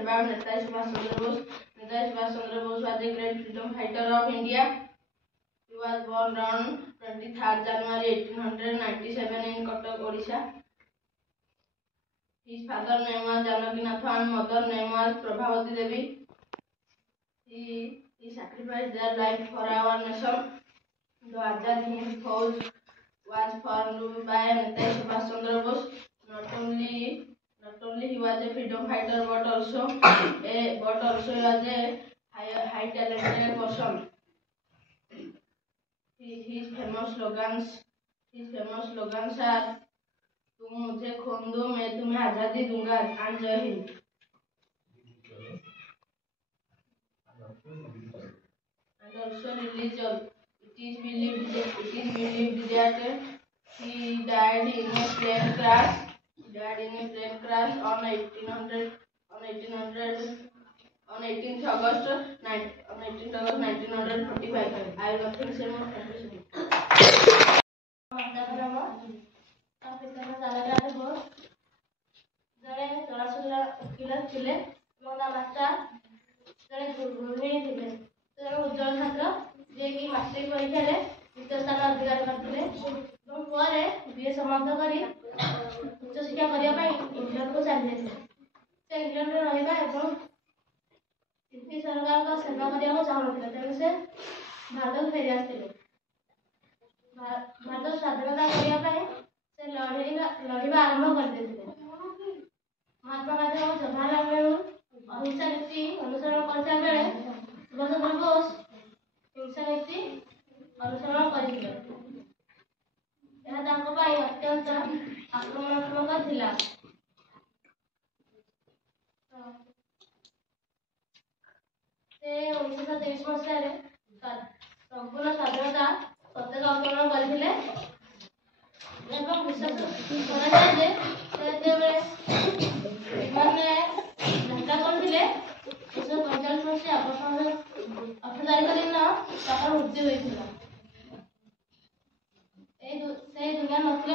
about Netaji Subhash Chandra Bose. Netaji Subhash Chandra Bose was a great freedom fighter of India. He was born on 23rd January 1897 in Cuttack, Odisha. His father name was Janakinath and mother name was Prabhavati Devi. He sacrificed their life for our nation. The Azad Hind Fauj was formed by Netaji Subhash Chandra Bose. Not only he was a freedom fighter, but also he was a high talented person. His famous slogans are "तुम मुझे खून दो, मैं तुम्हें आजादी दूंगा" and "जय Hind." And also religion. It is believed that he died in a plane crash. On 18th August 1945. I will nothing say more. Thank you so much. जड़े गृहिणी थे जड़े उज्जवल छात्र जे कि माट्रिक परीक्षा रे द्वितीय स्थान अधिकार करथिले बीए समाप्त करी उच्च शिक्षा करिया पई इंग्लैंड को चली जाइथिले। से इंग्लैंड रे रहिबा एवं ब्रिटिश सरकार का सेवा करिया को चाहथिले तेणु से भारत फेरी आस्थिले। भारत स्वाधीनता करिया पई से लड़िबा आरंभ कर देथिले। महात्मा गांधी और जवाहरलाल नेहरू अहिंसा नीति अनुसरण करता बेले सुभाष चंद्र बोस हिंसा नीति अनुसरण करथिले। यह तांको पई अत्यंत आक्रमणात्मक थिला। से 1923 मसीह रे संपूर्ण स्वाधीनता पताका उत्तोलन करथिले एवं विश्वास कराଯାଏ ଯେ ସେ ଯେବେଳେ ମାନେ करथिले 1945 मसीहा अगस्त 8 तारिख दिन ତାଙ୍କର ମୃତ୍ୟୁ ହୋଇଥିଲା। से दुनिया नथिले